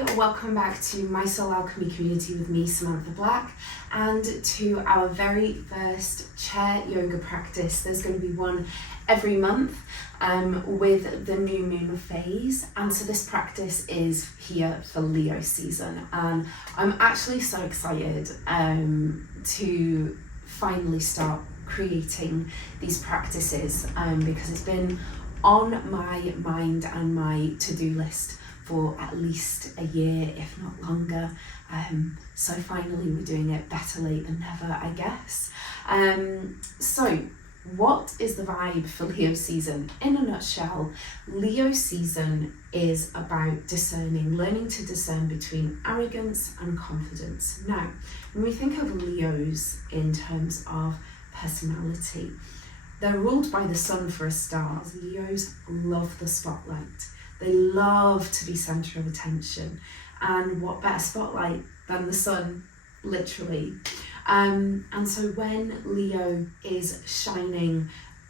Hi, welcome back to my Soul Alchemy community with me, Samantha Black, and to our very first chair yoga practice. There's going to be one every month with the new moon phase, and so this practice is here for Leo season, and I'm actually so excited to finally start creating these practices because it's been on my mind and my to-do list for at least a year, if not longer. So finally we're doing it, better late than never, I guess. So what is the vibe for Leo season? In a nutshell, Leo season is about discerning, learning to discern between arrogance and confidence. Now, when we think of Leos in terms of personality, they're ruled by the sun for a start. Leos love the spotlight. They love to be centre of attention. And what better spotlight than the sun, literally. And so when Leo is shining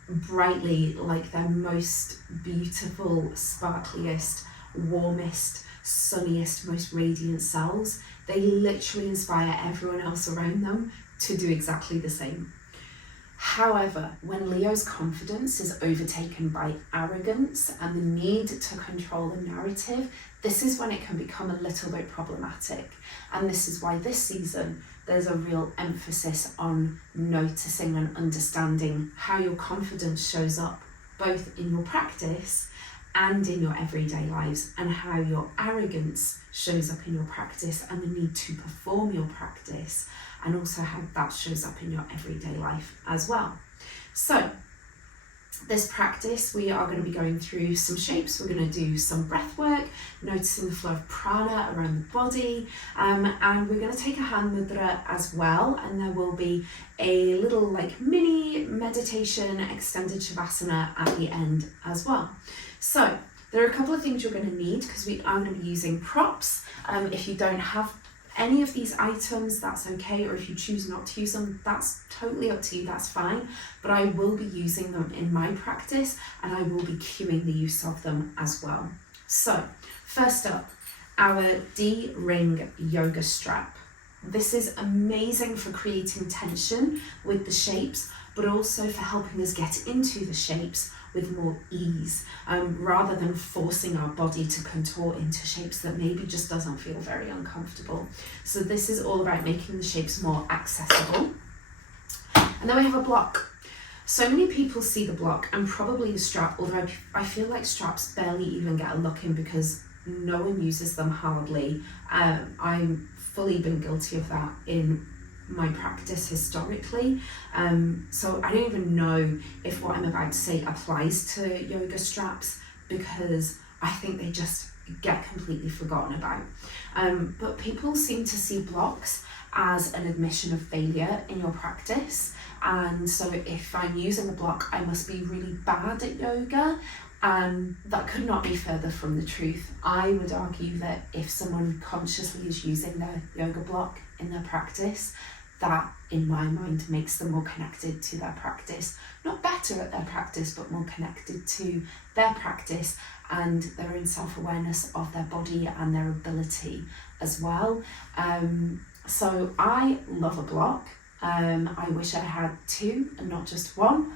brightly like their most beautiful, sparkliest, warmest, sunniest, most radiant selves, they literally inspire everyone else around them to do exactly the same. However, when Leo's confidence is overtaken by arrogance and the need to control the narrative, this is when it can become a little bit problematic. And this is why this season there's a real emphasis on noticing and understanding how your confidence shows up both in your practice and in your everyday lives, and how your arrogance shows up in your practice and the need to perform your practice, and also how that shows up in your everyday life as well. So this practice, we are going to be going through some shapes. We're going to do some breath work, noticing the flow of prana around the body, and we're going to take a hand mudra as well, and there will be a little like mini meditation extended shavasana at the end as well. So there are a couple of things you're going to need because we are going to be using props. If you don't have any of these items, that's okay, or if you choose not to use them, that's totally up to you, that's fine, but I will be using them in my practice and I will be cueing the use of them as well. So first up, our D-ring yoga strap. This is amazing for creating tension with the shapes, but also for helping us get into the shapes with more ease, rather than forcing our body to contort into shapes that maybe just doesn't feel very uncomfortable. So this is all about making the shapes more accessible. And then we have a block. So many people see the block and probably the strap, although I feel like straps barely even get a look in because no one uses them hardly. I've fully been guilty of that in my practice historically, so I don't even know if what I'm about to say applies to yoga straps because I think they just get completely forgotten about. But people seem to see blocks as an admission of failure in your practice, and so if I'm using a block, I must be really bad at yoga, and that could not be further from the truth. I would argue that if someone consciously is using their yoga block in their practice, that in my mind makes them more connected to their practice, not better at their practice, but more connected to their practice and their own self-awareness of their body and their ability as well. So I love a block. I wish I had two and not just one.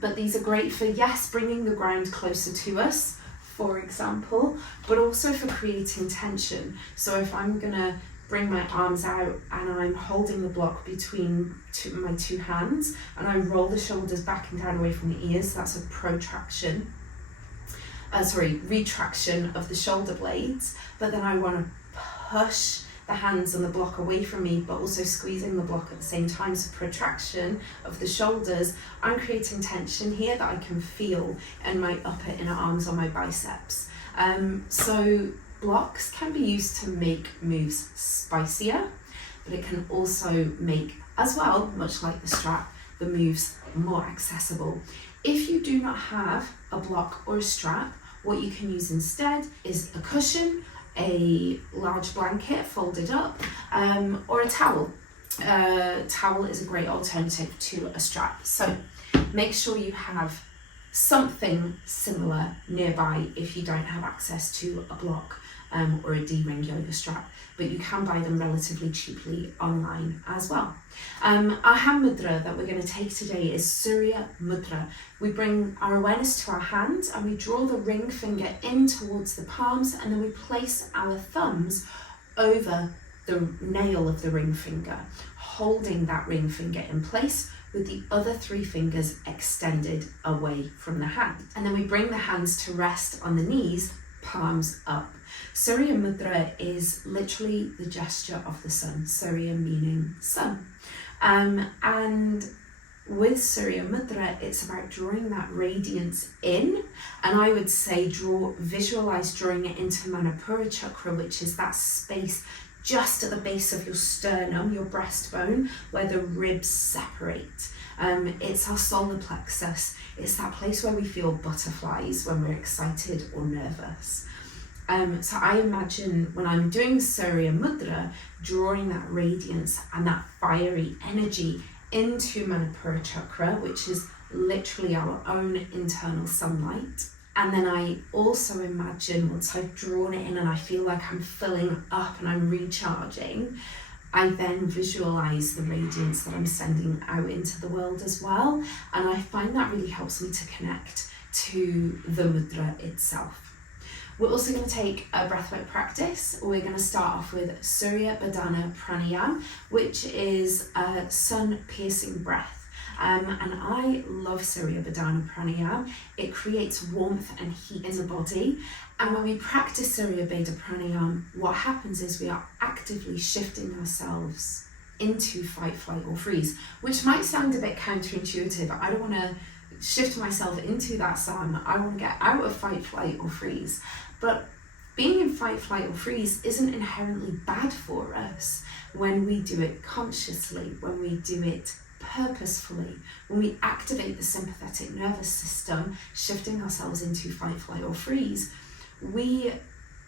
But these are great for, yes, bringing the ground closer to us, for example, but also for creating tension. So if I'm gonna bring my arms out and I'm holding the block between my two hands and I roll the shoulders back and down away from the ears, that's a retraction of the shoulder blades, but then I want to push the hands and the block away from me, but also squeezing the block at the same time, so protraction of the shoulders. I'm creating tension here that I can feel in my upper inner arms or my biceps. So blocks can be used to make moves spicier, but it can also make, as well, much like the strap, the moves more accessible. If you do not have a block or a strap, what you can use instead is a cushion, a large blanket folded up, or a towel. Towel is a great alternative to a strap. So make sure you have something similar nearby if you don't have access to a block or a D-ring yoga strap, but you can buy them relatively cheaply online as well. Our hand mudra that we're going to take today is Surya Mudra. We bring our awareness to our hands and we draw the ring finger in towards the palms, and then we place our thumbs over the nail of the ring finger, holding that ring finger in place with the other 3 fingers extended away from the hand. And then we bring the hands to rest on the knees, palms up. Surya Mudra is literally the gesture of the sun, Surya meaning sun. And with Surya Mudra, it's about drawing that radiance in, and I would say visualize drawing it into Manipura chakra, which is that space just at the base of your sternum, your breastbone, where the ribs separate. It's our solar plexus. It's that place where we feel butterflies when we're excited or nervous. So I imagine when I'm doing Surya Mudra, drawing that radiance and that fiery energy into Manipura chakra, which is literally our own internal sunlight. And then I also imagine once I've drawn it in and I feel like I'm filling up and I'm recharging, I then visualize the radiance that I'm sending out into the world as well. And I find that really helps me to connect to the mudra itself. We're also going to take a breathwork practice. We're going to start off with Surya Badana Pranayam, which is a sun-piercing breath. And I love Surya Badana Pranayam. It creates warmth and heat in the body. And when we practice Surya Badana Pranayam, what happens is we are actively shifting ourselves into fight, flight or freeze, which might sound a bit counterintuitive. I don't want to shift myself into that sun. I want to get out of fight, flight or freeze. But being in fight, flight or freeze isn't inherently bad for us when we do it consciously, when we do it purposefully, when we activate the sympathetic nervous system, shifting ourselves into fight, flight or freeze. We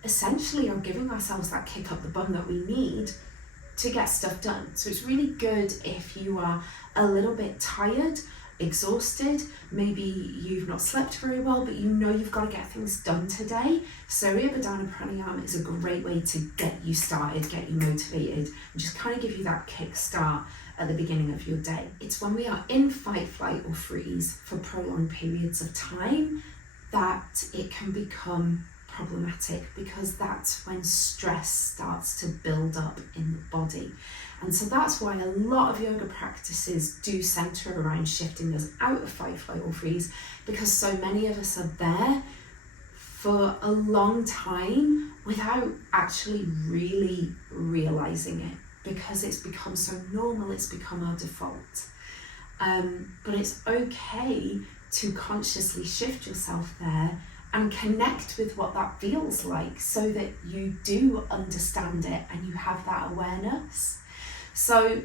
essentially are giving ourselves that kick up the bum that we need to get stuff done. So it's really good if you are a little bit tired, exhausted, maybe you've not slept very well, but you know you've got to get things done today. Surya Badana Pranayam is a great way to get you started, get you motivated, and just kind of give you that kick start at the beginning of your day. It's when we are in fight, flight or freeze for prolonged periods of time that it can become problematic, because that's when stress starts to build up in the body. And so that's why a lot of yoga practices do center around shifting us out of fight, flight or freeze, because so many of us are there for a long time without actually really realizing it, because it's become so normal, it's become our default. But it's okay to consciously shift yourself there and connect with what that feels like, so that you do understand it and you have that awareness. So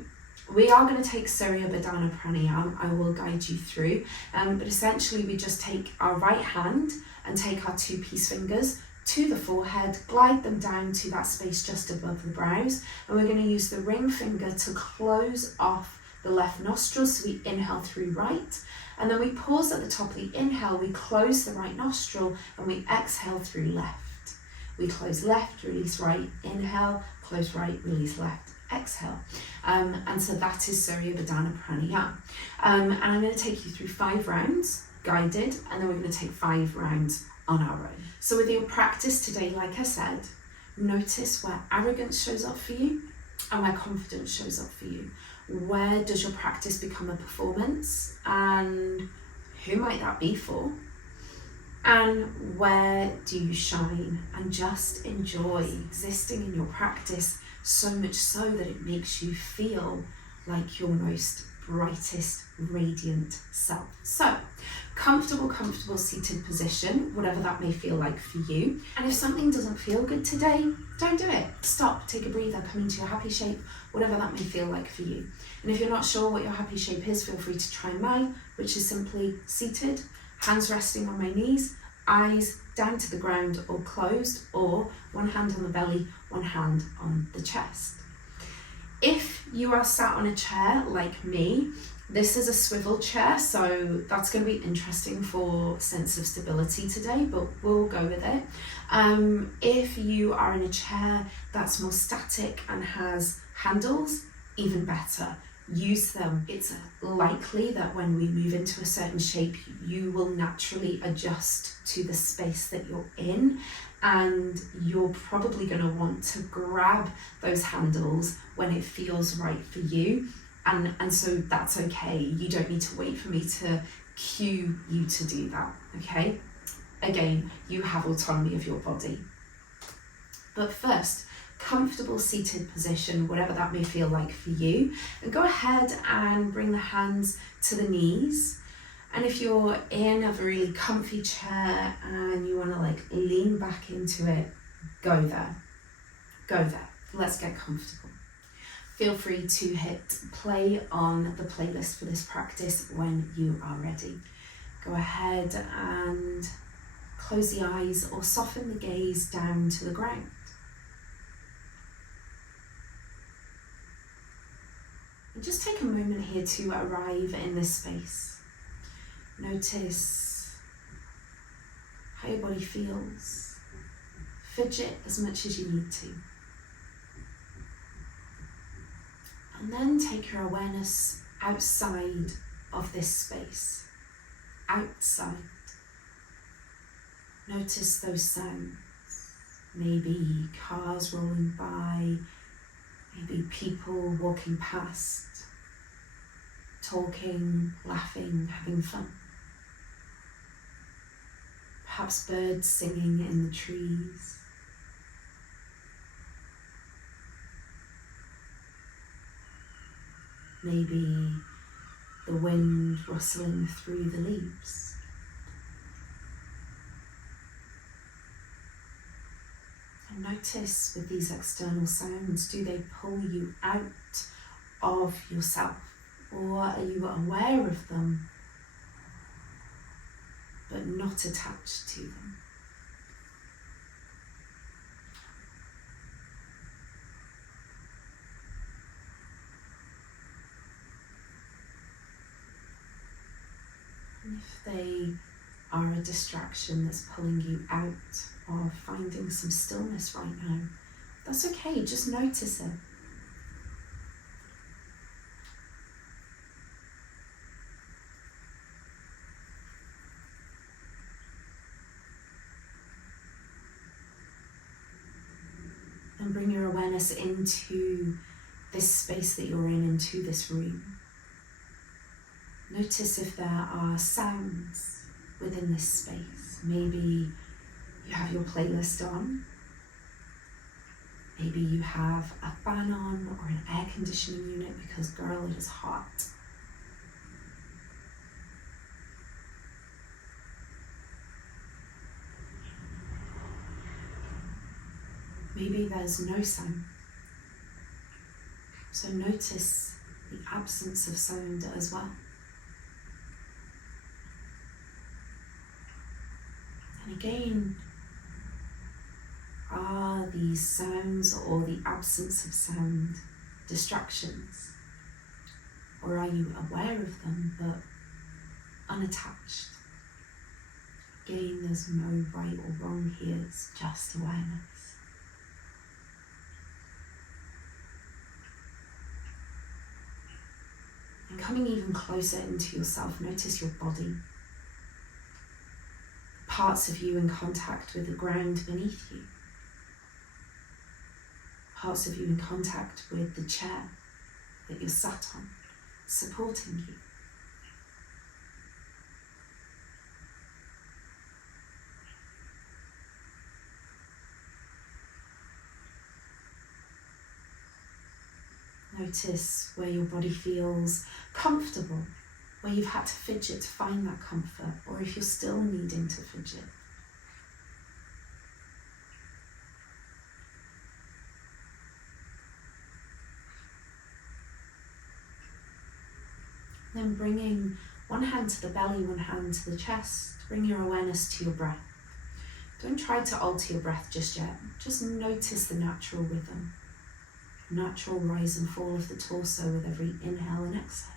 we are going to take Surya Badana Pranayam. I will guide you through, but essentially we just take our right hand and take our 2 peace fingers to the forehead, glide them down to that space just above the brows, and we're going to use the ring finger to close off the left nostril. So we inhale through right, and then we pause at the top of the inhale, we close the right nostril, and we exhale through left. We close left, release right, inhale, close right, release left, exhale. And so that is Surya Badana Pranayam. And I'm going to take you through 5 rounds, guided, and then we're going to take 5 rounds on our own. So with your practice today, like I said, notice where arrogance shows up for you and where confidence shows up for you. Where does your practice become a performance, and who might that be for? And where do you shine? And just enjoy existing in your practice, so much so that it makes you feel like your most brightest, radiant self. So, comfortable seated position, whatever that may feel like for you. And if something doesn't feel good today, don't do it. Stop, take a breather, come into your happy shape, whatever that may feel like for you. And if you're not sure what your happy shape is, feel free to try mine, which is simply seated, hands resting on my knees, eyes down to the ground or closed, or one hand on the belly, one hand on the chest. If you are sat on a chair like me, This is a swivel chair, so that's going to be interesting for sense of stability today, but we'll go with it. If you are in a chair that's more static and has handles, even better. Use them. It's likely that when we move into a certain shape, you will naturally adjust to the space that you're in, and you're probably going to want to grab those handles when it feels right for you. And so that's okay. You don't need to wait for me to cue you to do that, okay? Again, you have autonomy of your body. But first, comfortable seated position, whatever that may feel like for you. And go ahead and bring the hands to the knees. And if you're in a really comfy chair and you want to like lean back into it, go there. Go there. Let's get comfortable. Feel free to hit play on the playlist for this practice when you are ready. Go ahead and close the eyes or soften the gaze down to the ground. And just take a moment here to arrive in this space. Notice how your body feels. Fidget as much as you need to. And then take your awareness outside of this space. Outside. Notice those sounds. Maybe cars rolling by, maybe people walking past, talking, laughing, having fun. Perhaps birds singing in the trees. Maybe the wind rustling through the leaves. And notice with these external sounds, do they pull you out of yourself, or are you aware of them but not attached to them? And if they are a distraction that's pulling you out of finding some stillness right now, that's okay, just notice it. And bring your awareness into this space that you're in, into this room. Notice if there are sounds within this space. Maybe you have your playlist on. Maybe you have a fan on or an air conditioning unit because, girl, it is hot. Maybe there's no sound. So notice the absence of sound as well. And again, are these sounds or the absence of sound distractions? Or are you aware of them but unattached? Again, there's no right or wrong here, it's just awareness. And coming even closer into yourself, notice your body. Parts of you in contact with the ground beneath you. Parts of you in contact with the chair that you're sat on, supporting you. Notice where your body feels comfortable, where you've had to fidget to find that comfort, or if you're still needing to fidget. Then bringing one hand to the belly, one hand to the chest, bring your awareness to your breath. Don't try to alter your breath just yet, just notice the natural rhythm. Natural rise and fall of the torso with every inhale and exhale.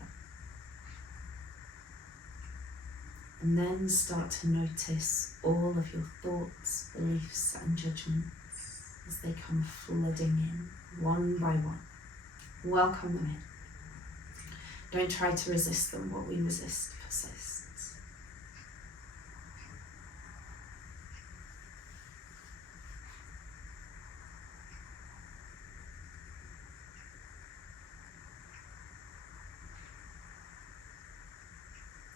And then start to notice all of your thoughts, beliefs and judgments as they come flooding in, one by one. Welcome them in. Don't try to resist them. What we resist persists.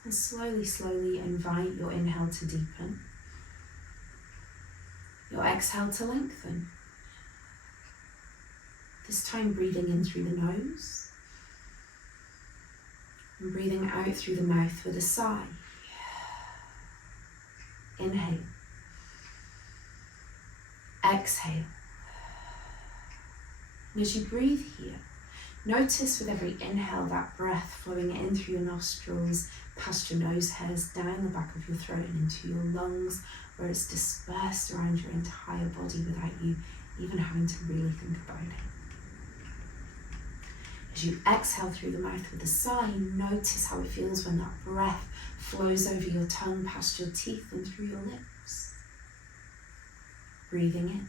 And slowly invite your inhale to deepen, your exhale to lengthen. This time breathing in through the nose and breathing out through the mouth with a sigh. Inhale. Exhale. And as you breathe here, notice with every inhale that breath flowing in through your nostrils, past your nose hairs, down the back of your throat and into your lungs, where it's dispersed around your entire body without you even having to really think about it. As you exhale through the mouth with a sigh, notice how it feels when that breath flows over your tongue, past your teeth and through your lips. Breathing in.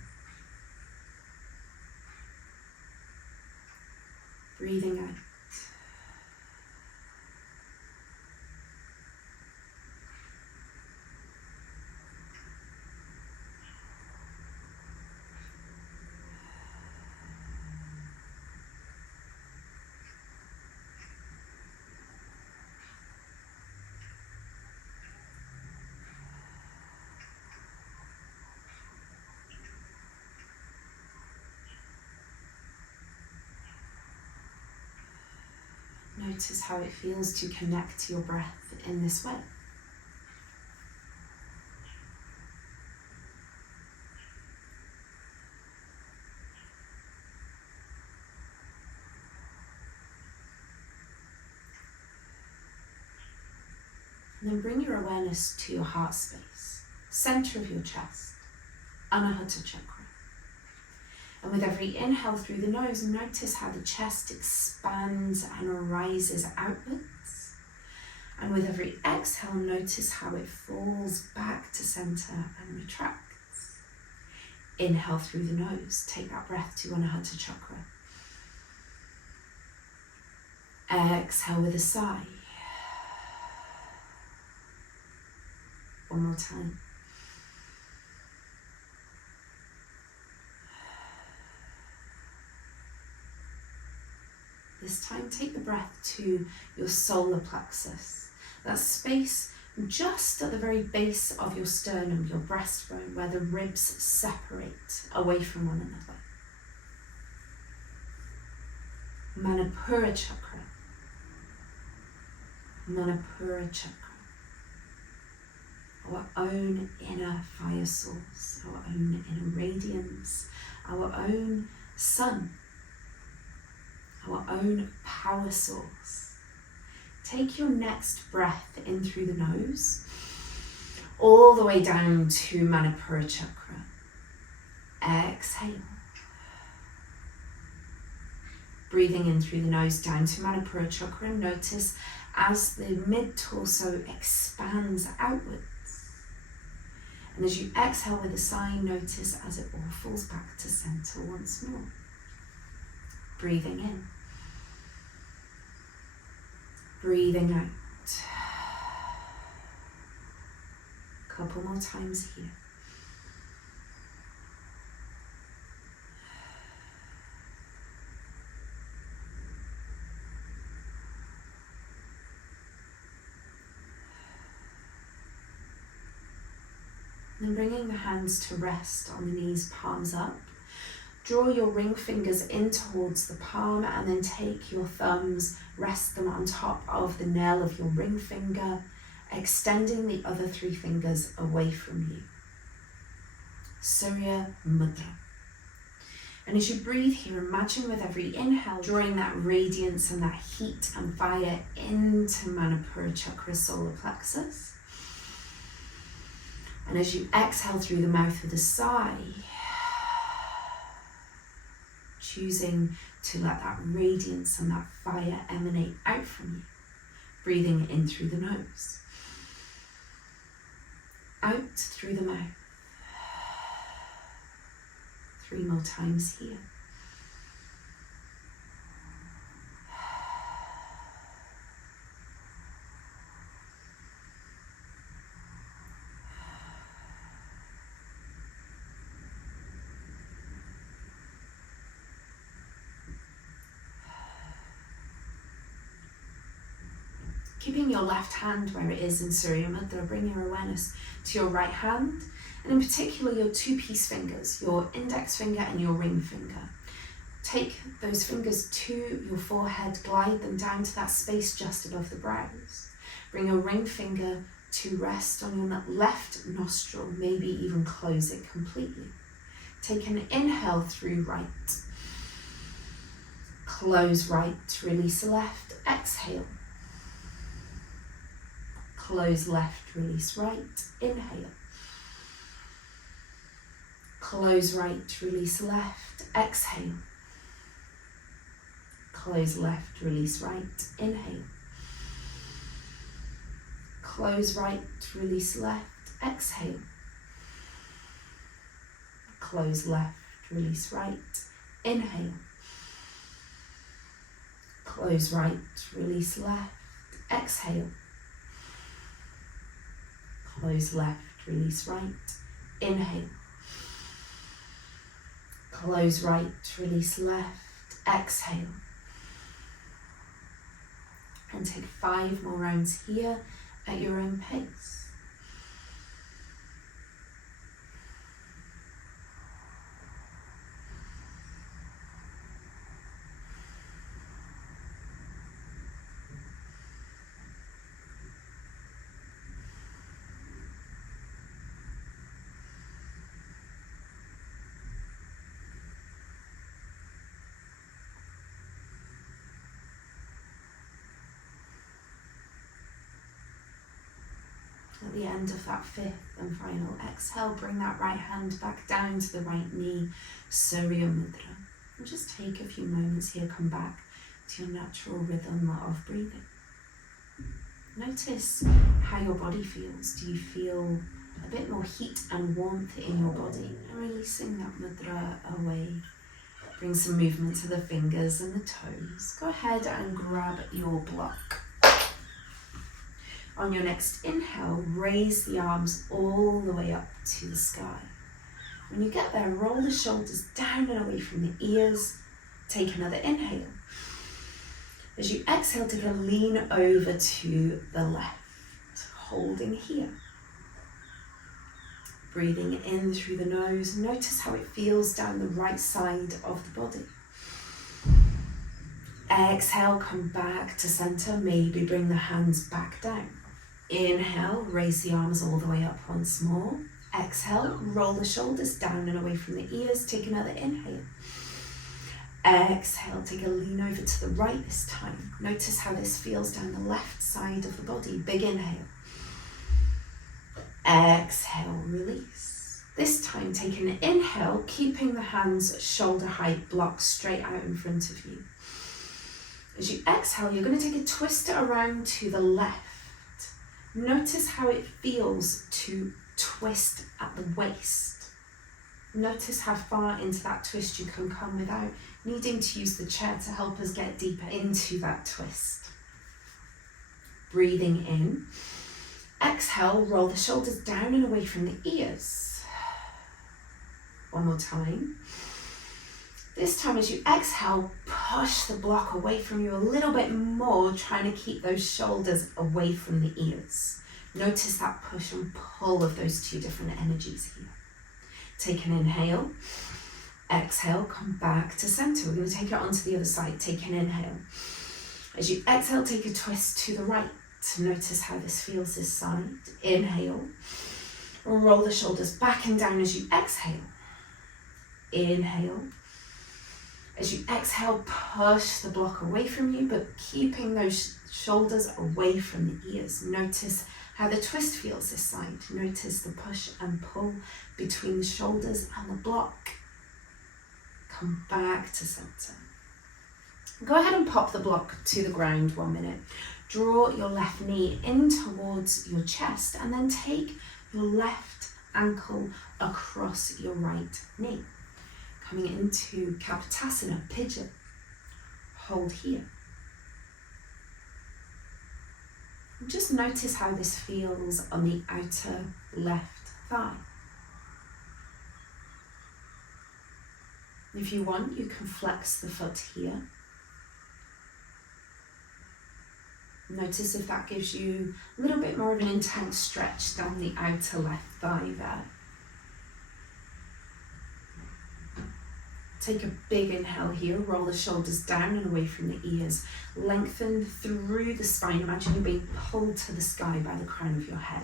Breathing out. Notice how it feels to connect to your breath in this way. And then bring your awareness to your heart space, center of your chest, Anahata chakra. And with every inhale through the nose, notice how the chest expands and rises outwards. And with every exhale, notice how it falls back to center and retracts. Inhale through the nose, take that breath to Anahata chakra. Exhale with a sigh. One more time. This time, take the breath to your solar plexus, that space just at the very base of your sternum, your breastbone, where the ribs separate away from one another. Manipura chakra. Manipura chakra. Our own inner fire source, our own inner radiance, our own sun. Our own power source. Take your next breath in through the nose, all the way down to Manipura chakra. Exhale. Breathing in through the nose down to Manipura chakra. Notice as the mid-torso expands outwards. And as you exhale with a sigh, notice as it all falls back to center once more. Breathing in. Breathing out. Couple more times here. Then bringing the hands to rest on the knees, palms up. Draw your ring fingers in towards the palm and then take your thumbs, rest them on top of the nail of your ring finger, extending the other three fingers away from you. Surya Mudra. And as you breathe here, imagine with every inhale, drawing that radiance and that heat and fire into Manipura chakra, solar plexus. And as you exhale through the mouth with a sigh, choosing to let that radiance and that fire emanate out from you, breathing in through the nose. Out through the mouth. 3 more times here. Keeping your left hand where it is in Surya Mudra, bring your awareness to your right hand, and in particular your 2-piece fingers, your index finger and your ring finger. Take those fingers to your forehead, glide them down to that space just above the brows. Bring your ring finger to rest on your left nostril, maybe even close it completely. Take an inhale through right. Close right, release left, exhale. Close left, release right, inhale. Close right, release left, exhale. Close left, release right, inhale. Close right, release left, exhale. Close left, release right, inhale. Close right, release left, exhale. Close left, release right, inhale. Close right, release left, exhale. And take 5 more rounds here at your own pace. At the end of that 5th and final exhale, bring that right hand back down to the right knee, Surya Mudra. And just take a few moments here, come back to your natural rhythm of breathing. Notice how your body feels. Do you feel a bit more heat and warmth in your body? And releasing that mudra away. Bring some movement to the fingers and the toes. Go ahead and grab your block. On your next inhale, raise the arms all the way up to the sky. When you get there, roll the shoulders down and away from the ears. Take another inhale. As you exhale, take a lean over to the left, holding here. Breathing in through the nose. Notice how it feels down the right side of the body. Exhale, come back to center. Maybe bring the hands back down. Inhale, raise the arms all the way up once more. Exhale, roll the shoulders down and away from the ears. Take another inhale. Exhale, take a lean over to the right this time. Notice how this feels down the left side of the body. Big inhale. Exhale, release. This time, take an inhale, keeping the hands shoulder height, blocked straight out in front of you. As you exhale, you're going to take a twist around to the left. Notice how it feels to twist at the waist. Notice how far into that twist you can come without needing to use the chair to help us get deeper into that twist. Breathing in. Exhale, roll the shoulders down and away from the ears. One more time. This time as you exhale, push the block away from you a little bit more, trying to keep those shoulders away from the ears. Notice that push and pull of those 2 different energies here. Take an inhale. Exhale, come back to center. We're going to take it onto the other side. Take an inhale. As you exhale, take a twist to the right. Notice how this feels this side. Inhale. Roll the shoulders back and down as you exhale. Inhale. As you exhale, push the block away from you, but keeping those shoulders away from the ears. Notice how the twist feels this side. Notice the push and pull between the shoulders and the block. Come back to center. Go ahead and pop the block to the ground 1 minute. Draw your left knee in towards your chest and then take your left ankle across your right knee. Coming into Kapotasana, pigeon. Hold here. And just notice how this feels on the outer left thigh. If you want, you can flex the foot here. Notice if that gives you a little bit more of an intense stretch down the outer left thigh there. Take a big inhale here, roll the shoulders down and away from the ears. Lengthen through the spine. Imagine you're being pulled to the sky by the crown of your head.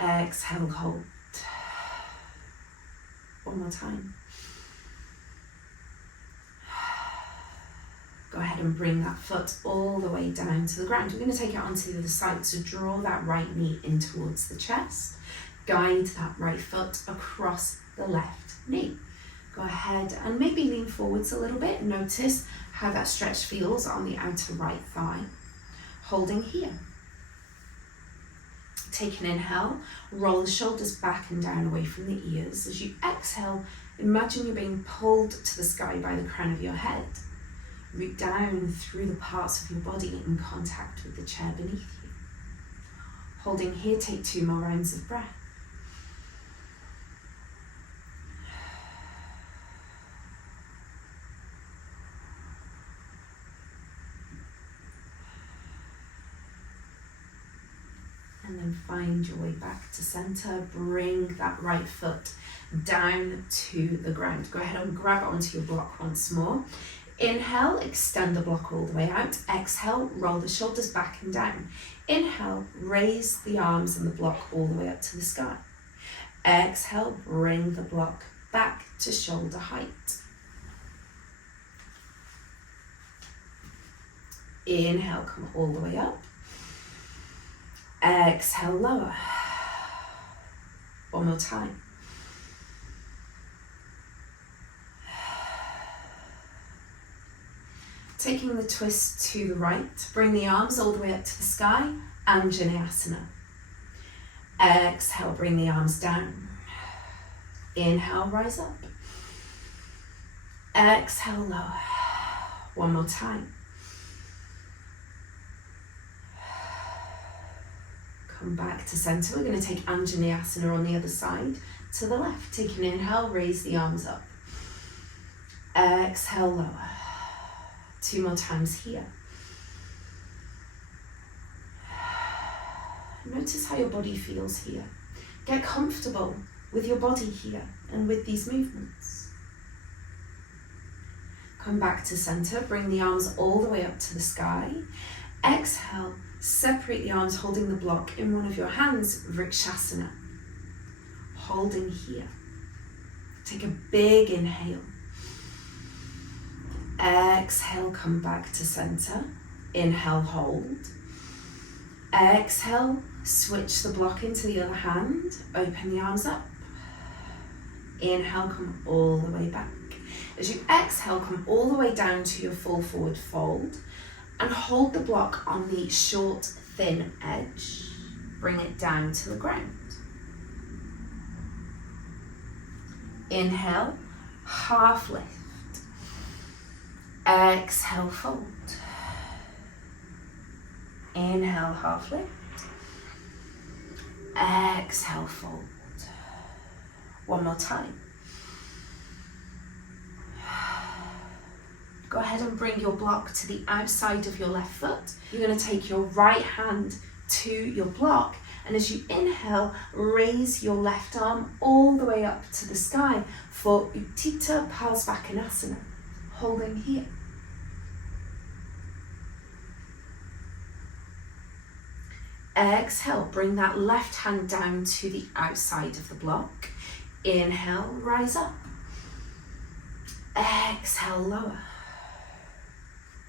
Exhale, hold. One more time. Go ahead and bring that foot all the way down to the ground. We're going to take it onto the other side, so draw that right knee in towards the chest. Guide that right foot across the left knee. Go ahead and maybe lean forwards a little bit. Notice how that stretch feels on the outer right thigh. Holding here. Take an inhale, roll the shoulders back and down away from the ears. As you exhale, imagine you're being pulled to the sky by the crown of your head. Root down through the parts of your body in contact with the chair beneath you. Holding here, take 2 more rounds of breath. And then find your way back to center. Bring that right foot down to the ground. Go ahead and grab it onto your block once more. Inhale, extend the block all the way out. Exhale, roll the shoulders back and down. Inhale, raise the arms and the block all the way up to the sky. Exhale, bring the block back to shoulder height. Inhale, come all the way up. Exhale, lower. One more time. Taking the twist to the right, bring the arms all the way up to the sky, Anjaneyasana. Exhale, bring the arms down. Inhale, rise up. Exhale, lower. One more time. Come back to center. We're going to take Anjaneyasana on the other side to the left. Take an inhale, raise the arms up. Exhale, lower. 2 more times here. Notice how your body feels here. Get comfortable with your body here and with these movements. Come back to center, bring the arms all the way up to the sky. Exhale, separate the arms, holding the block in one of your hands, Vrikshasana. Holding here. Take a big inhale. Exhale, come back to center. Inhale, hold. Exhale, switch the block into the other hand. Open the arms up. Inhale, come all the way back. As you exhale, come all the way down to your full forward fold and hold the block on the short, thin edge. Bring it down to the ground. Inhale, half lift. Exhale, fold. Inhale, half lift. Exhale, fold. One more time. Go ahead and bring your block to the outside of your left foot. You're going to take your right hand to your block, and as you inhale, raise your left arm all the way up to the sky for Utthita Parsvakonasana. Holding here. Exhale, bring that left hand down to the outside of the block. Inhale, rise up. Exhale, lower.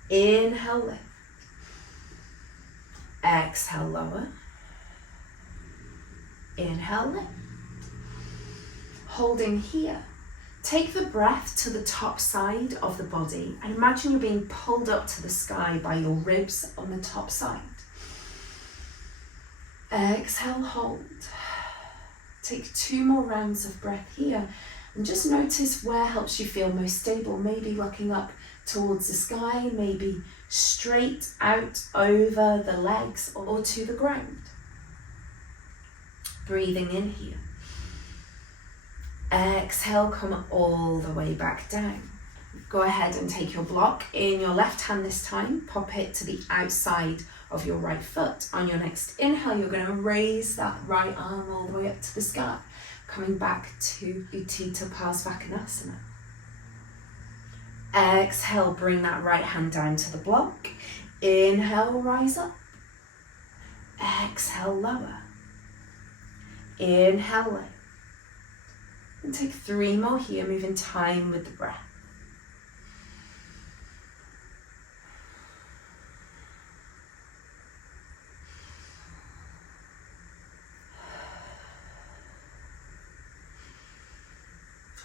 Inhale, lift. Exhale, lower. Inhale, lift. Holding here. Take the breath to the top side of the body and imagine you're being pulled up to the sky by your ribs on the top side. Exhale, hold. Take 2 more rounds of breath here and just notice where helps you feel most stable. Maybe looking up towards the sky, maybe straight out over the legs or to the ground. Breathing in here. Exhale, come all the way back down. Go ahead and take your block in your left hand this time. Pop it to the outside of your right foot. On your next inhale, you're going to raise that right arm all the way up to the sky. Coming back to Utthita Parsvakonasana. Exhale, bring that right hand down to the block. Inhale, rise up. Exhale, lower. Inhale, lift. And take 3 more here, move in time with the breath.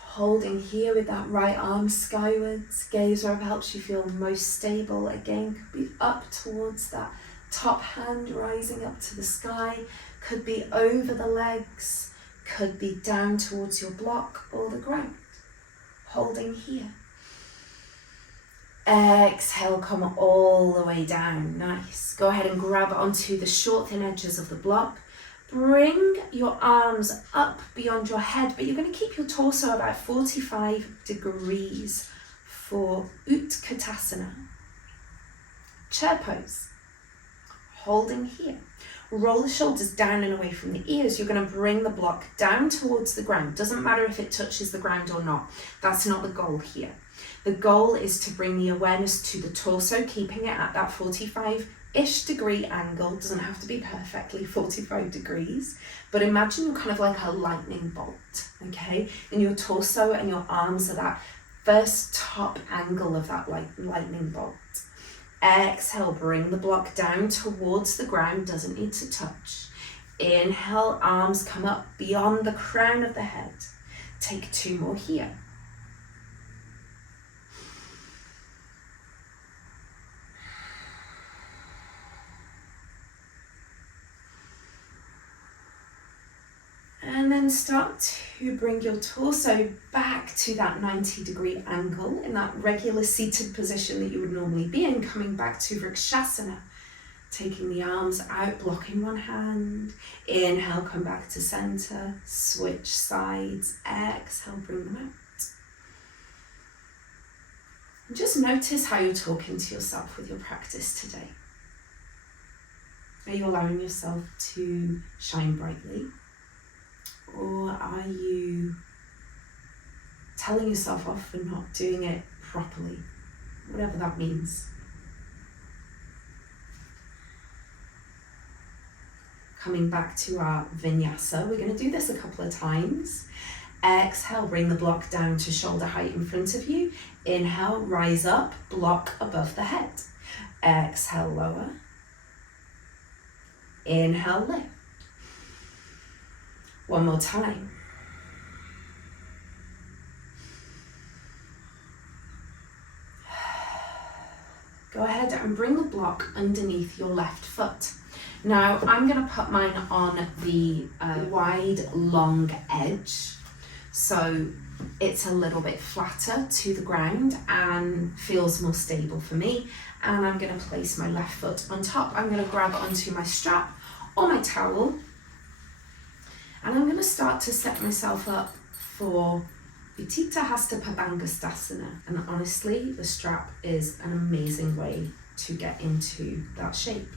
Holding here with that right arm skywards, gaze wherever helps you feel most stable. Again, could be up towards that top hand, rising up to the sky, could be over the legs, could be down towards your block or the ground. Holding here. Exhale, come all the way down. Nice. Go ahead and grab onto the short thin edges of the block. Bring your arms up beyond your head, but you're going to keep your torso about 45 degrees for Utkatasana. Chair pose. Holding here. Roll the shoulders down and away from the ears. You're going to bring the block down towards the ground. Doesn't matter if it touches the ground or not. That's not the goal here. The goal is to bring the awareness to the torso, keeping it at that 45-ish degree angle. Doesn't have to be perfectly 45 degrees, but imagine you're kind of like a lightning bolt, okay? And your torso and your arms are that first top angle of that lightning bolt. Exhale, bring the block down towards the ground, doesn't need to touch. Inhale, arms come up beyond the crown of the head. Take 2 more here. And then start to bring your torso back to that 90-degree angle in that regular seated position that you would normally be in, coming back to Vrikshasana. Taking the arms out, blocking one hand. Inhale, come back to center. Switch sides. Exhale, bring them out. And just notice how you're talking to yourself with your practice today. Are you allowing yourself to shine brightly? Or are you telling yourself off for not doing it properly? Whatever that means. Coming back to our vinyasa, we're going to do this a couple of times. Exhale, bring the block down to shoulder height in front of you. Inhale, rise up, block above the head. Exhale, lower. Inhale, lift. One more time. Go ahead and bring the block underneath your left foot. Now, I'm going to put mine on the wide, long edge, so it's a little bit flatter to the ground and feels more stable for me. And I'm going to place my left foot on top. I'm going to grab onto my strap or my towel. And I'm going to start to set myself up for Utthita Hasta Padangusthasana. And honestly, the strap is an amazing way to get into that shape.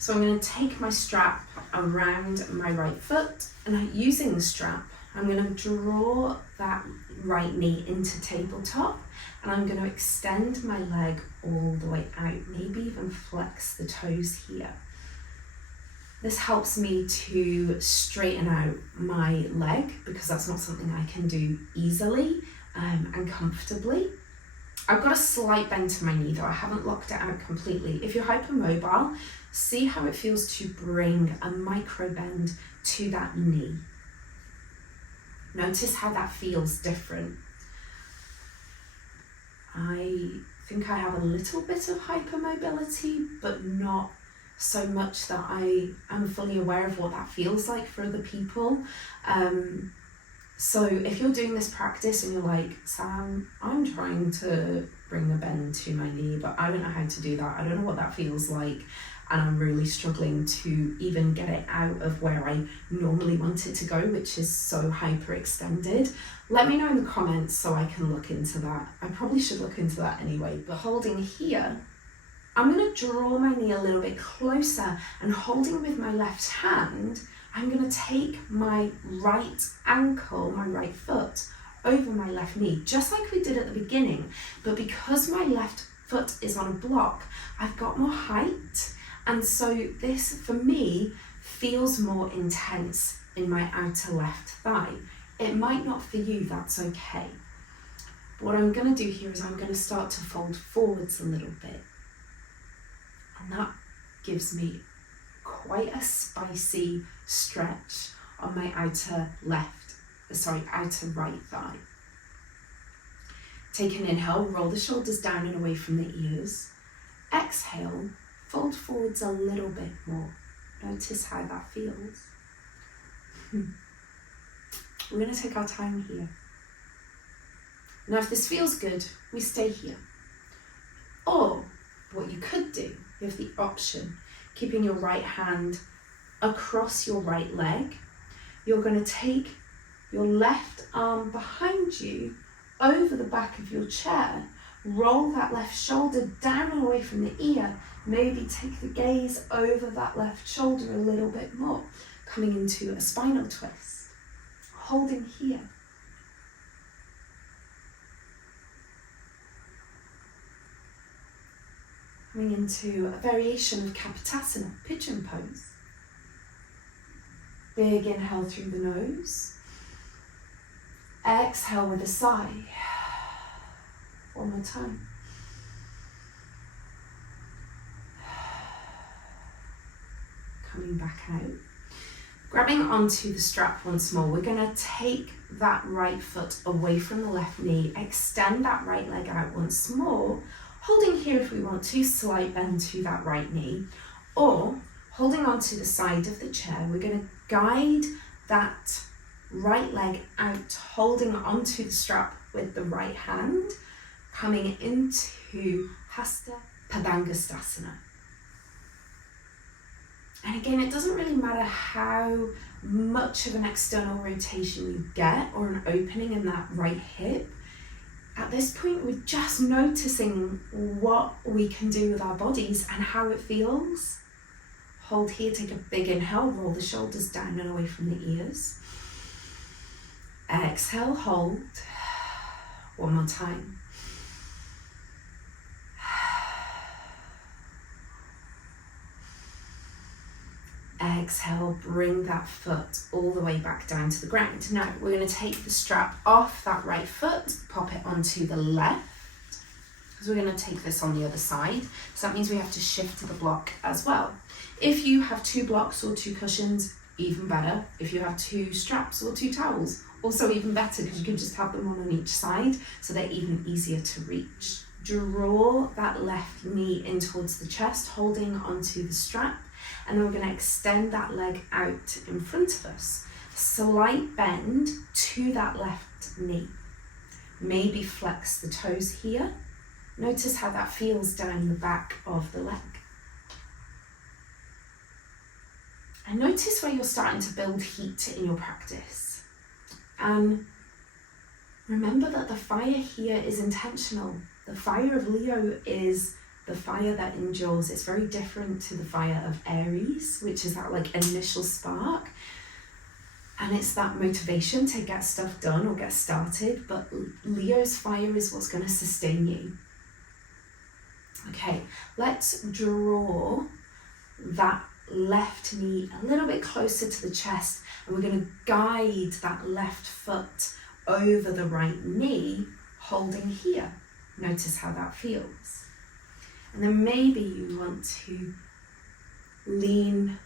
So I'm going to take my strap around my right foot, and using the strap, I'm going to draw that right knee into tabletop, and I'm going to extend my leg all the way out, maybe even flex the toes here. This helps me to straighten out my leg because that's not something I can do easily and comfortably. I've got a slight bend to my knee though, I haven't locked it out completely. If you're hypermobile, see how it feels to bring a micro bend to that knee. Notice how that feels different. I think I have a little bit of hypermobility, but not so much that I am fully aware of what that feels like for other people. So if you're doing this practice and you're like, Sam, I'm trying to bring a bend to my knee, but I don't know how to do that. I don't know what that feels like. And I'm really struggling to even get it out of where I normally want it to go, which is so hyperextended. Let me know in the comments so I can look into that. I probably should look into that anyway, but holding here, I'm going to draw my knee a little bit closer, and holding with my left hand, I'm going to take my right ankle, my right foot, over my left knee, just like we did at the beginning. But because my left foot is on a block, I've got more height. And so this, for me, feels more intense in my outer left thigh. It might not for you, that's okay. What I'm going to do here is I'm going to start to fold forwards a little bit. And that gives me quite a spicy stretch on my outer right thigh. Take an inhale, roll the shoulders down and away from the ears. Exhale, fold forwards a little bit more. Notice how that feels. We're going to take our time here. Now, if this feels good, we stay here. Or what you could do, you have the option, keeping your right hand across your right leg. You're going to take your left arm behind you over the back of your chair. Roll that left shoulder down and away from the ear. Maybe take the gaze over that left shoulder a little bit more, coming into a spinal twist. Holding here. Coming into a variation of Kapotasana, pigeon pose. Big inhale through the nose. Exhale with a sigh. One more time. Coming back out. Grabbing onto the strap once more, we're going to take that right foot away from the left knee, extend that right leg out once more, holding here if we want to, slight bend to that right knee, or holding onto the side of the chair, we're going to guide that right leg out, holding onto the strap with the right hand, coming into Hasta Padangusthasana. And again, it doesn't really matter how much of an external rotation you get or an opening in that right hip. At this point, we're just noticing what we can do with our bodies and how it feels. Hold here, take a big inhale, roll the shoulders down and away from the ears. Exhale, hold. One more time. Exhale, bring that foot all the way back down to the ground. Now we're going to take the strap off that right foot, pop it onto the left, because we're going to take this on the other side. So that means we have to shift to the block as well. If you have 2 blocks or 2 cushions, even better. If you have 2 straps or 2 towels, also even better, because you can just have them on each side so they're even easier to reach. Draw that left knee in towards the chest, holding onto the strap. And then we're going to extend that leg out in front of us. Slight bend to that left knee. Maybe flex the toes here. Notice how that feels down the back of the leg. And notice where you're starting to build heat in your practice. And remember that the fire here is intentional. The fire of Leo is the fire that endures. It's very different to the fire of Aries, which is that like initial spark. And it's that motivation to get stuff done or get started. But Leo's fire is what's going to sustain you. Okay, let's draw that left knee a little bit closer to the chest. And we're going to guide that left foot over the right knee, holding here. Notice how that feels. And then maybe you want to lean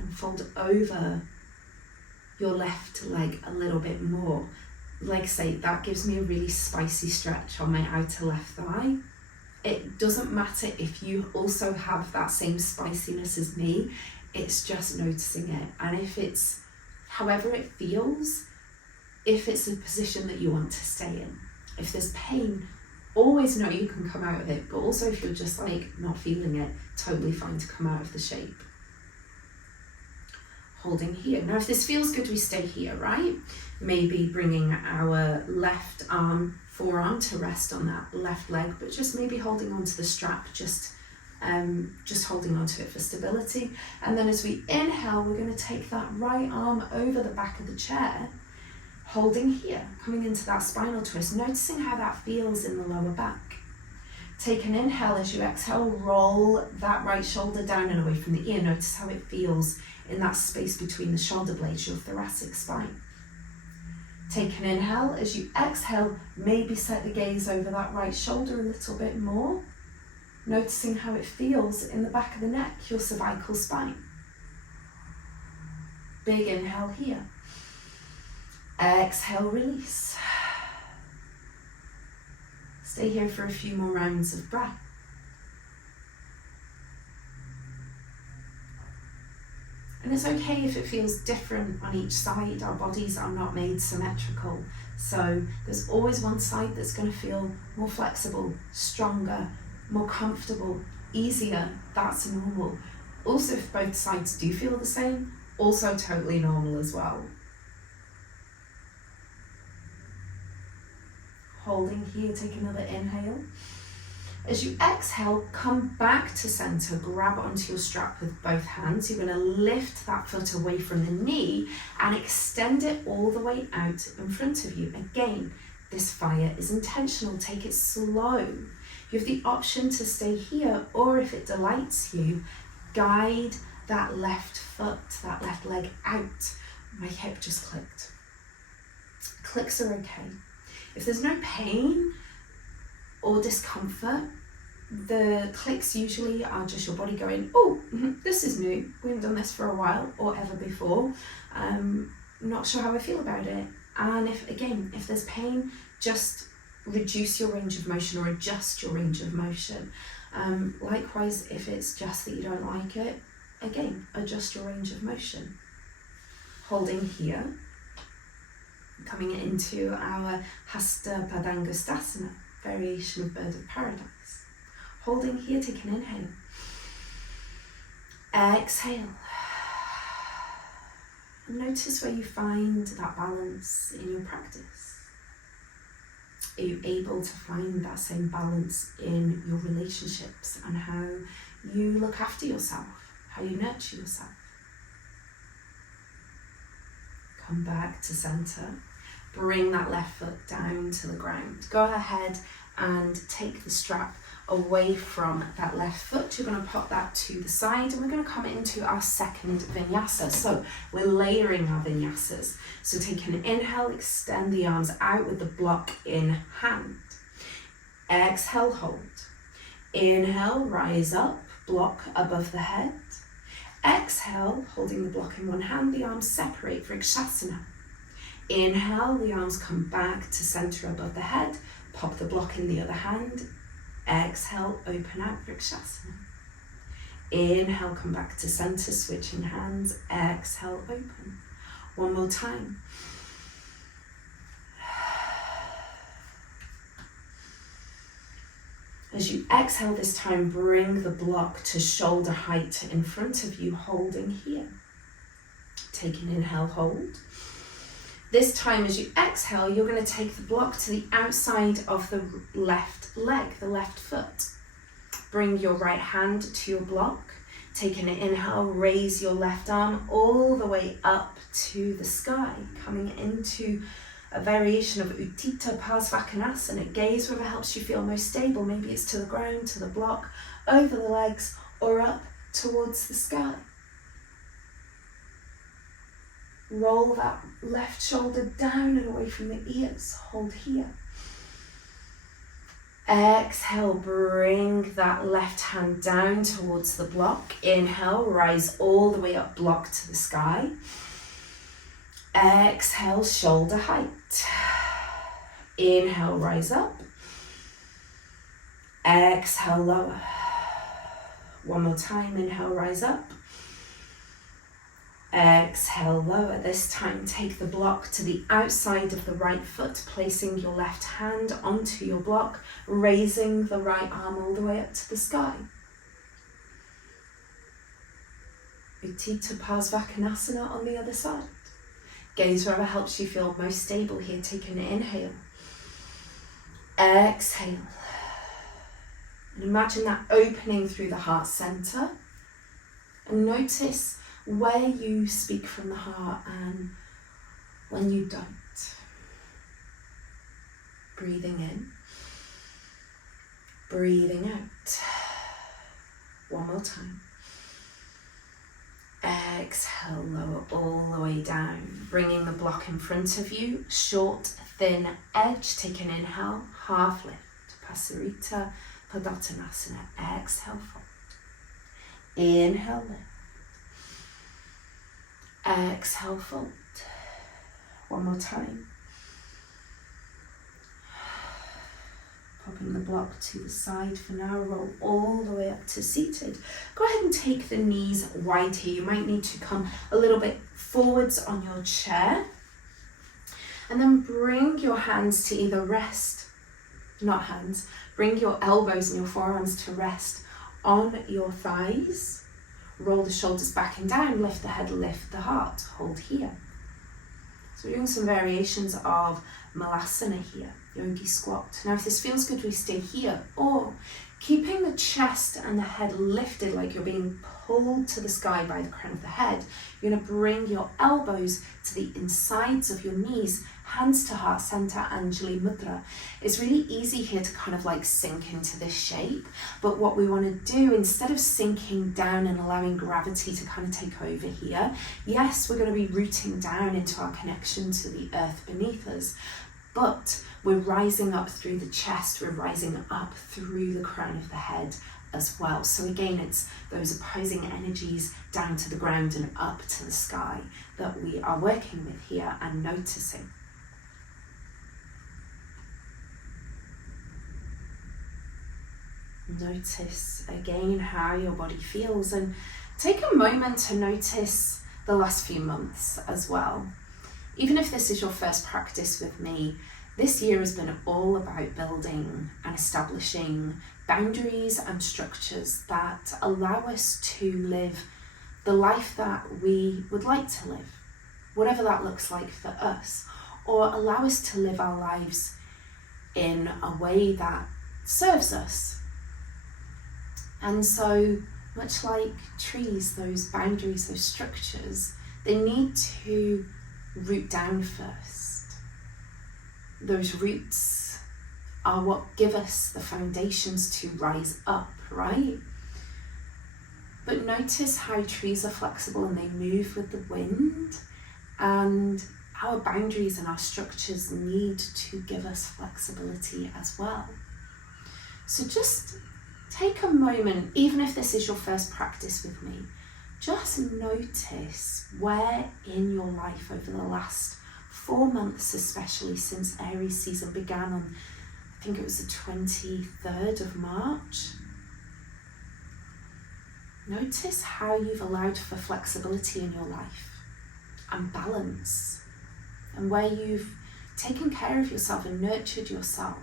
and fold over your left leg a little bit more. Like I say, that gives me a really spicy stretch on my outer left thigh. It doesn't matter if you also have that same spiciness as me, it's just noticing it. And if it's however it feels, if it's a position that you want to stay in, if there's pain, always know you can come out of it, but also if you're just like not feeling it, totally fine to come out of the shape. Holding here. Now if this feels good, we stay here, right? Maybe bringing our left arm, forearm to rest on that left leg, but just maybe holding onto the strap, just holding onto it for stability. And then as we inhale, we're going to take that right arm over the back of the chair, holding here, coming into that spinal twist, noticing how that feels in the lower back. Take an inhale. As you exhale, roll that right shoulder down and away from the ear. Notice how it feels in that space between the shoulder blades, your thoracic spine. Take an inhale. As you exhale, maybe set the gaze over that right shoulder a little bit more, noticing how it feels in the back of the neck, your cervical spine. Big inhale here. Exhale, release. Stay here for a few more rounds of breath. And it's okay if it feels different on each side. Our bodies are not made symmetrical. So there's always one side that's going to feel more flexible, stronger, more comfortable, easier. That's normal. Also, if both sides do feel the same, also totally normal as well. Holding here, take another inhale. As you exhale, come back to center, grab onto your strap with both hands. You're going to lift that foot away from the knee and extend it all the way out in front of you. Again, this fire is intentional. Take it slow. You have the option to stay here, or if it delights you, guide that left foot, that left leg out. My hip just clicked. Clicks are okay. If there's no pain or discomfort, the clicks usually are just your body going, oh, this is new. We haven't done this for a while or ever before. Not sure how I feel about it. And if there's pain, just reduce your range of motion or adjust your range of motion. Likewise, if it's just that you don't like it, again, adjust your range of motion. Holding here, coming into our Hasta Padangusthasana, variation of Bird of Paradise. Holding here, take an inhale. Exhale. And notice where you find that balance in your practice. Are you able to find that same balance in your relationships and how you look after yourself, how you nurture yourself? Come back to center. Bring that left foot down to the ground. Go ahead and take the strap away from that left foot. You're going to pop that to the side and we're going to come into our second vinyasa. So we're layering our vinyasas. So take an inhale, extend the arms out with the block in hand. Exhale, hold. Inhale, rise up, block above the head. Exhale, holding the block in one hand, the arms separate for Vrikshasana. Inhale, the arms come back to center above the head, pop the block in the other hand. Exhale, open out, Vrikshasana. Inhale, come back to center, switching hands. Exhale, open. One more time. As you exhale this time, bring the block to shoulder height in front of you, holding here. Take an inhale, hold. This time, as you exhale, you're going to take the block to the outside of the left leg, the left foot. Bring your right hand to your block. Take an inhale, raise your left arm all the way up to the sky, coming into a variation of Utthita Parsvakonasana. Gaze wherever helps you feel most stable. Maybe it's to the ground, to the block, over the legs, or up towards the sky. Roll that left shoulder down and away from the ears. Hold here. Exhale, bring that left hand down towards the block. Inhale, rise all the way up, block to the sky. Exhale, shoulder height. Inhale, rise up. Exhale, lower. One more time, inhale, rise up. Exhale, lower. This time, take the block to the outside of the right foot, placing your left hand onto your block, raising the right arm all the way up to the sky. Utthita Parsvakonasana on the other side. Gaze wherever helps you feel most stable here. Take an inhale. Exhale. And imagine that opening through the heart center. And notice where you speak from the heart and when you don't. Breathing in. Breathing out. One more time. Exhale, lower all the way down, bringing the block in front of you, short, thin edge. Take an inhale, half lift, Pasarita Padottanasana. Exhale, fold. Inhale, lift. Exhale, fold. One more time. Popping the block to the side for now, roll all the way up to seated. Go ahead and take the knees wide here. You might need to come a little bit forwards on your chair. And then bring your hands to either rest, not hands, bring your elbows and your forearms to rest on your thighs. Roll the shoulders back and down, lift the head, lift the heart, hold here. So we're doing some variations of Malasana here, yogi squat. Now if this feels good, we stay here, or keeping the chest and the head lifted like you're being pulled to the sky by the crown of the head, you're going to bring your elbows to the insides of your knees, hands to heart center, Anjali Mudra. It's really easy here to kind of like sink into this shape, but what we want to do, instead of sinking down and allowing gravity to kind of take over here, yes, we're going to be rooting down into our connection to the earth beneath us, but we're rising up through the chest, we're rising up through the crown of the head as well. So again, it's those opposing energies down to the ground and up to the sky that we are working with here and noticing. Notice again how your body feels, and take a moment to notice the last few months as well. Even if this is your first practice with me, this year has been all about building and establishing boundaries and structures that allow us to live the life that we would like to live, whatever that looks like for us, or allow us to live our lives in a way that serves us. And so, much like trees, those boundaries, those structures, they need to root down first. Those roots are what give us the foundations to rise up, right? But notice how trees are flexible and they move with the wind, and our boundaries and our structures need to give us flexibility as well. So just take a moment, even if this is your first practice with me, just notice where in your life over the last 4 months, especially since Aries season began on, I think it was the 23rd of March. Notice how you've allowed for flexibility in your life and balance, and where you've taken care of yourself and nurtured yourself,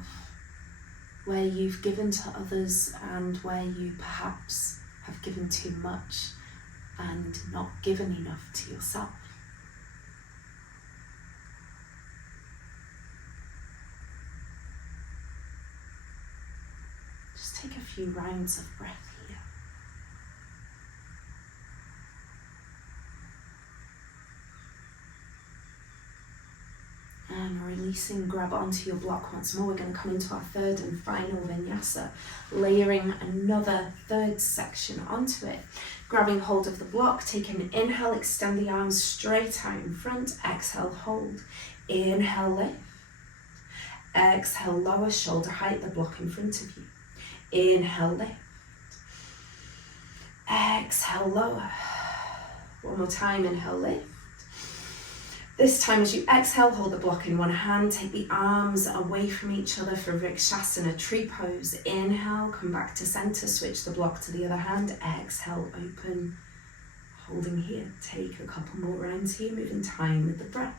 where you've given to others and where you perhaps have given too much and not given enough to yourself. Just take a few rounds of breath here. And releasing, grab onto your block once more. We're going to come into our third and final vinyasa, layering another third section onto it. Grabbing hold of the block, take an inhale, extend the arms straight out in front, exhale, hold. Inhale, lift. Exhale, lower, shoulder height, the block in front of you. Inhale, lift. Exhale, lower. One more time, inhale, lift. This time as you exhale, hold the block in one hand, take the arms away from each other for Vrikshasana, tree pose. Inhale, come back to center, switch the block to the other hand. Exhale, open, holding here. Take a couple more rounds here, move in time with the breath.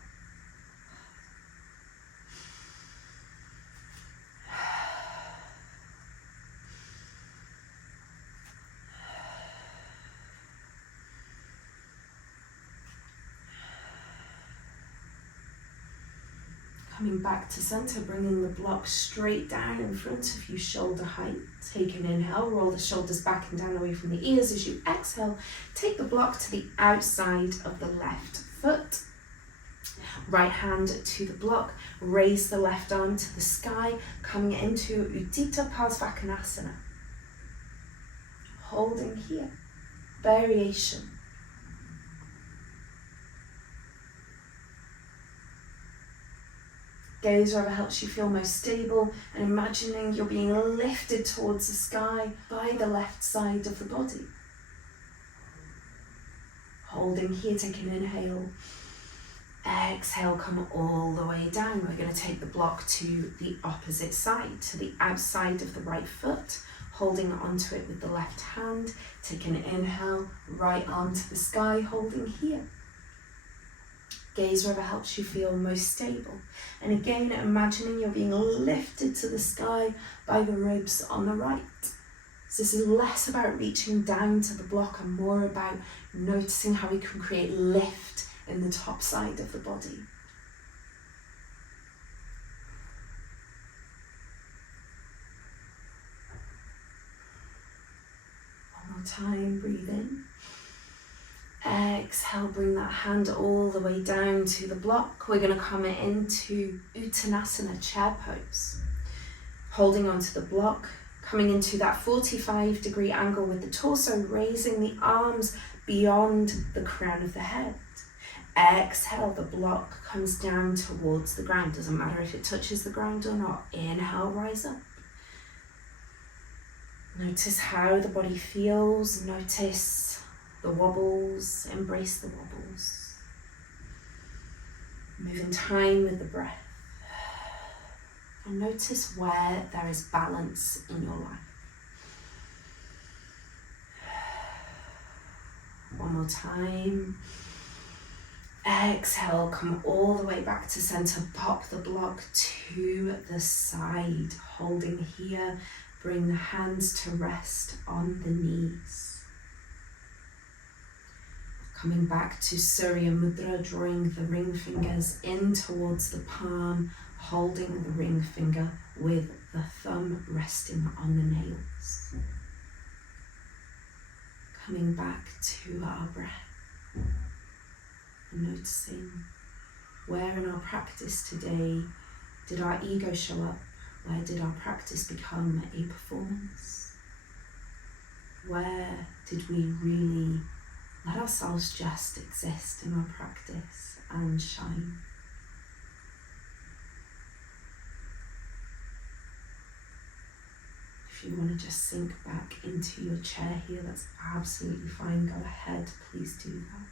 Coming back to center, bringing the block straight down in front of you, shoulder height. Take an inhale, roll the shoulders back and down away from the ears. As you exhale, take the block to the outside of the left foot. Right hand to the block, raise the left arm to the sky, coming into Utthita Parsvakonasana. Holding here, variation. Gaze wherever helps you feel most stable, and imagining you're being lifted towards the sky by the left side of the body. Holding here, take an inhale. Exhale, come all the way down. We're going to take the block to the opposite side, to the outside of the right foot, holding onto it with the left hand. Take an inhale, right arm to the sky, holding here. Gaze wherever helps you feel most stable. And again, imagining you're being lifted to the sky by the ribs on the right. So this is less about reaching down to the block and more about noticing how we can create lift in the top side of the body. One more time, breathe in. Exhale, bring that hand all the way down to the block. We're going to come into Uttanasana, chair pose. Holding onto the block, coming into that 45-degree angle with the torso, raising the arms beyond the crown of the head. Exhale, the block comes down towards the ground. Doesn't matter if it touches the ground or not. Inhale, rise up. Notice how the body feels. Notice the wobbles, embrace the wobbles. Move in time with the breath. And notice where there is balance in your life. One more time. Exhale, come all the way back to center. Pop the block to the side. Holding here, bring the hands to rest on the knees. Coming back to Surya Mudra, drawing the ring fingers in towards the palm, holding the ring finger with the thumb resting on the nails. Coming back to our breath and noticing where in our practice today did our ego show up? Where did our practice become a performance? Where did we really let ourselves just exist in our practice and shine? If you want to just sink back into your chair here, that's absolutely fine. Go ahead, please do that.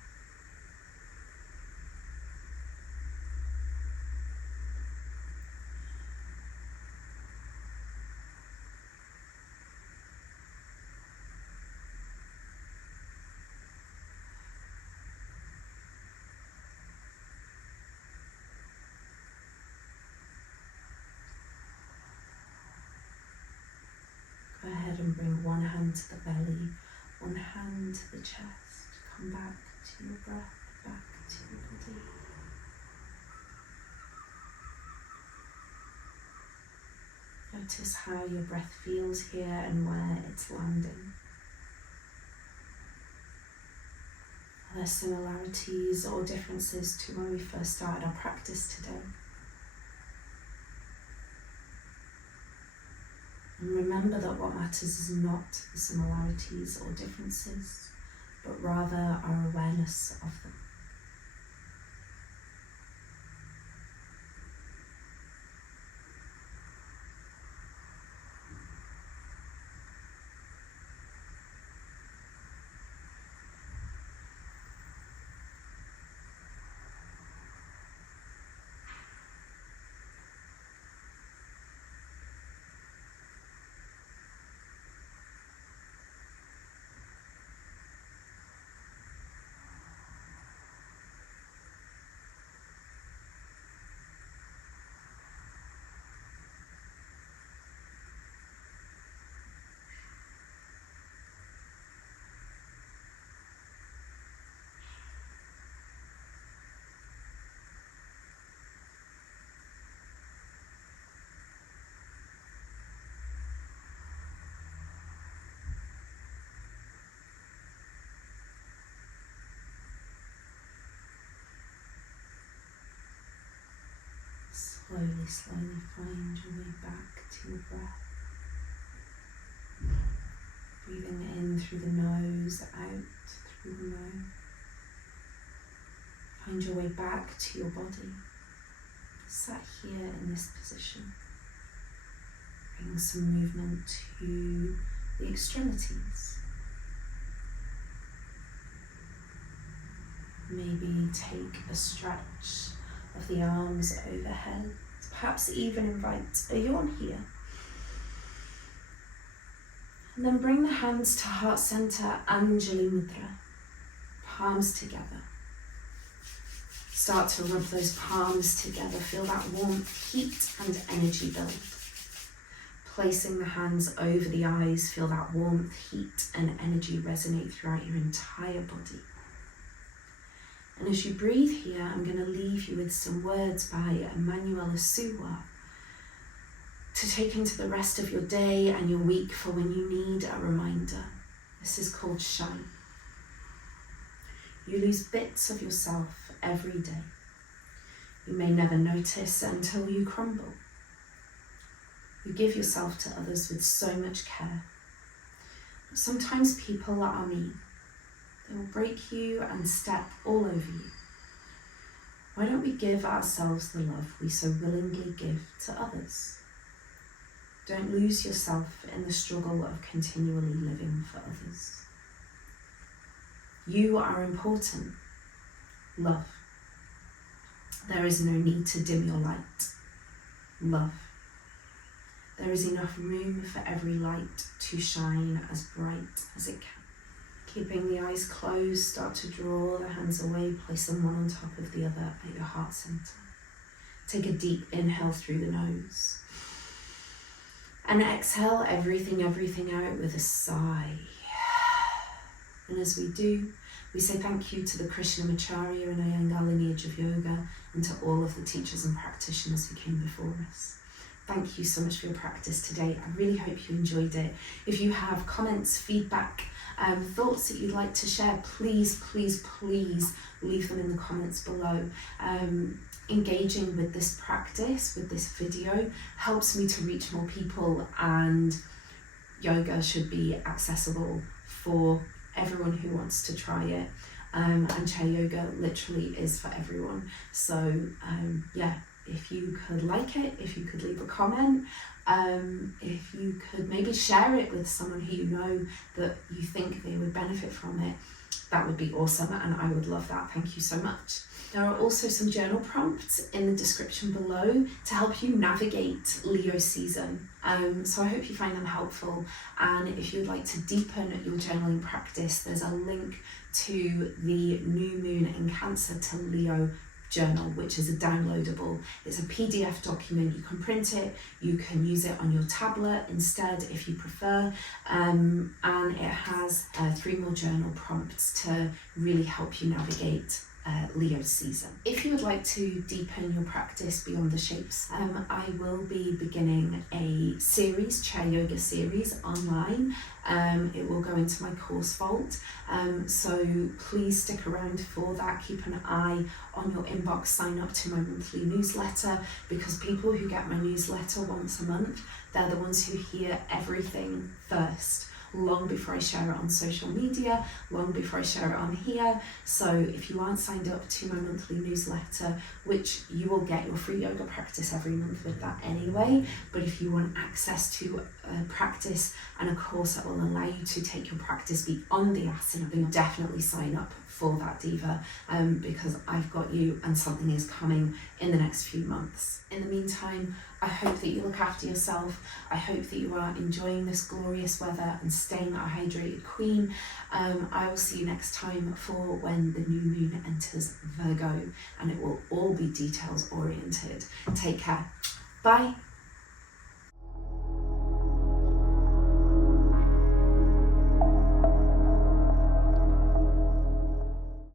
Go ahead and bring one hand to the belly, one hand to the chest. Come back to your breath, back to your body. Notice how your breath feels here and where it's landing. Are there similarities or differences to when we first started our practice today? And remember that what matters is not the similarities or differences, but rather our awareness of them. Slowly, slowly find your way back to your breath. Breathing in through the nose, out through the mouth. Find your way back to your body. Sat here in this position. Bring some movement to the extremities. Maybe take a stretch of the arms overhead. Perhaps even invite a yawn here. And then bring the hands to heart center, Anjali Mudra. Palms together. Start to rub those palms together. Feel that warmth, heat and energy build. Placing the hands over the eyes, feel that warmth, heat and energy resonate throughout your entire body. And as you breathe here, I'm going to leave you with some words by Emmanuel Asua to take into the rest of your day and your week for when you need a reminder. This is called Shine. You lose bits of yourself every day. You may never notice until you crumble. You give yourself to others with so much care. But sometimes people are mean. They will break you and step all over you. Why don't we give ourselves the love we so willingly give to others? Don't lose yourself in the struggle of continually living for others. You are important. Love. There is no need to dim your light. Love. There is enough room for every light to shine as bright as it can. Keeping the eyes closed, start to draw the hands away, place them one on top of the other at your heart center. Take a deep inhale through the nose. And exhale everything out with a sigh. And as we do, we say thank you to the Krishnamacharya and Iyengar lineage of yoga and to all of the teachers and practitioners who came before us. Thank you so much for your practice today. I really hope you enjoyed it. If you have comments, feedback, thoughts that you'd like to share, please leave them in the comments below. Engaging with this practice, with this video, helps me to reach more people, and yoga should be accessible for everyone who wants to try it. And chair yoga literally is for everyone. So yeah, if you could like it, if you could leave a comment, if you could maybe share it with someone who you know that you think they would benefit from it, that would be awesome, and I would love that. Thank you so much. There are also some journal prompts in the description below to help you navigate Leo season. So I hope you find them helpful, and if you would like to deepen your journaling practice, there's a link to the New Moon in Cancer to Leo journal, which is a downloadable. It's a PDF document. You can print it, you can use it on your tablet instead if you prefer, and it has 3 more journal prompts to really help you navigate Leo season. If you would like to deepen your practice beyond the shapes, I will be beginning a series, chair yoga series online. It will go into my course vault, so please stick around for that. Keep an eye on your inbox, sign up to my monthly newsletter, because people who get my newsletter once a month, they're the ones who hear everything first, long before I share it on social media, long before I share it on here. So if you aren't signed up to my monthly newsletter, which you will get your free yoga practice every month with that anyway, but if you want access to a practice and a course that will allow you to take your practice beyond the asana, then definitely sign up for that, Diva, because I've got you and something is coming in the next few months. In the meantime, I hope that you look after yourself. I hope that you are enjoying this glorious weather and staying a hydrated queen. I will see you next time for when the new moon enters Virgo, and it will all be details oriented. Take care. Bye.